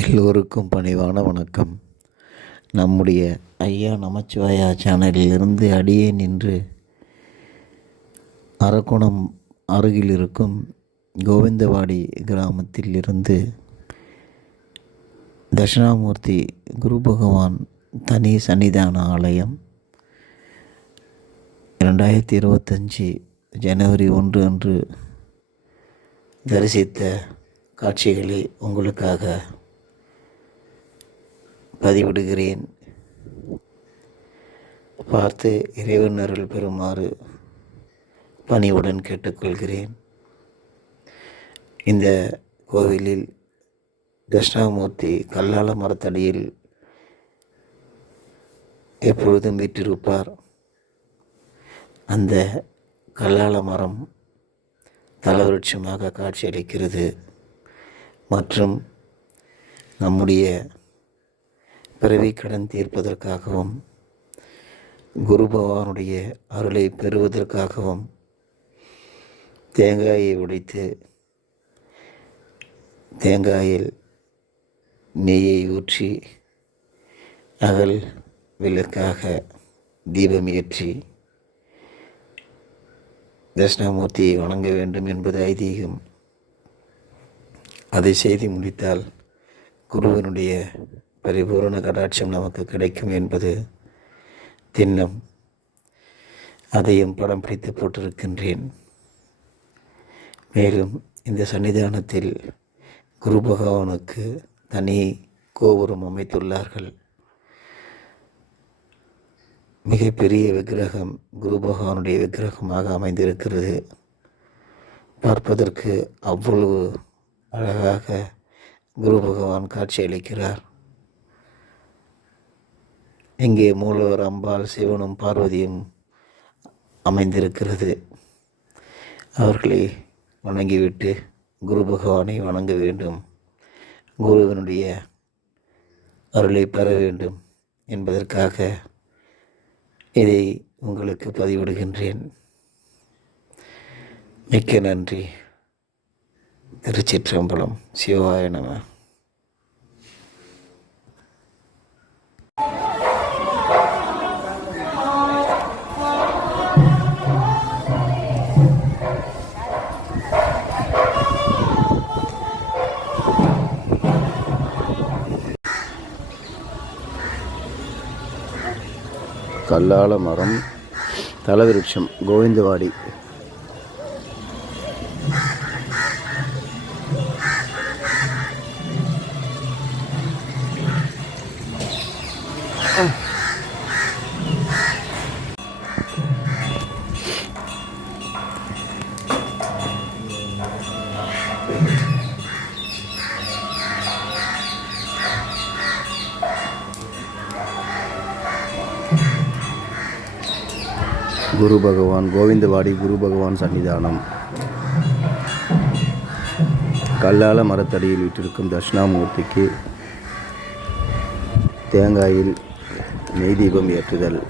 எல்லோருக்கும் பணிவான வணக்கம். நம்முடைய ஐயா நமச்சிவாயா சேனலிலிருந்து அடியே நின்று அரக்கோணம் அருகில் இருக்கும் கோவிந்தவாடி கிராமத்தில் இருந்து தட்சிணாமூர்த்தி குரு பகவான் தனி சன்னிதான ஆலயம் 2025 ஜனவரி 1 அன்று தரிசித்த காட்சிகளை உங்களுக்காக பதிவிடுகிறேன். பார்த்து இறைவன் அருள் பெறுமாறு பணிவுடன் கேட்டுக்கொள்கிறேன். இந்த கோவிலில் தட்சிணாமூர்த்தி கல்லால மரத்தடியில் எப்பொழுதும் வீற்றிருப்பார். அந்த கல்லால மரம் தலவிருட்சமாக காட்சியளிக்கிறது. மற்றும் நம்முடைய பிறவி கடன் தீர்ப்பதற்காகவும் குரு பகவானுடைய அருளை பெறுவதற்காகவும் தேங்காயை உடைத்து தேங்காயில் நெய்யை ஊற்றி அகல் விளக்காக தீபம் ஏற்றி தட்சிணாமூர்த்தியை வணங்க வேண்டும் என்பது ஐதீகம். அதை செய்து முடித்தால் குருவினுடைய பரிபூரண கடாட்சம் நமக்கு கிடைக்கும் என்பது திண்ணம். அதையும் படம் பிடித்து போட்டிருக்கின்றேன். மேலும் இந்த சன்னிதானத்தில் குரு பகவானுக்கு தனி கோபுரம் அமைத்துள்ளார்கள். மிகப்பெரிய விக்கிரகம் குரு பகவானுடைய விக்கிரகமாக அமைந்திருக்கிறது. பார்ப்பதற்கு அவ்வளவு அழகாக குரு பகவான் காட்சியளிக்கிறார். இங்கே மூலவர் அம்பாள் சிவனும் பார்வதியும் அமைந்திருக்கிறது. அவர்களை வணங்கிவிட்டு குரு பகவானை வணங்க வேண்டும், குருவினுடைய அருளை பெற வேண்டும் என்பதற்காக இதை உங்களுக்கு பதிவிடுகின்றேன். மிக்க நன்றி. திருச்சிற்றம்பலம். சிவாய நம. கல்லால மரம் தலவிருட்சம் கோவிந்தவாடி. குரு பகவான் கோவிந்தவாடி குரு பகவான் சன்னிதானம். கல்லால மரத்தடியில் வீட்டிருக்கும் தட்சிணாமூர்த்திக்கு தேங்காயில் நெய் தீபம் ஏற்றுதல்.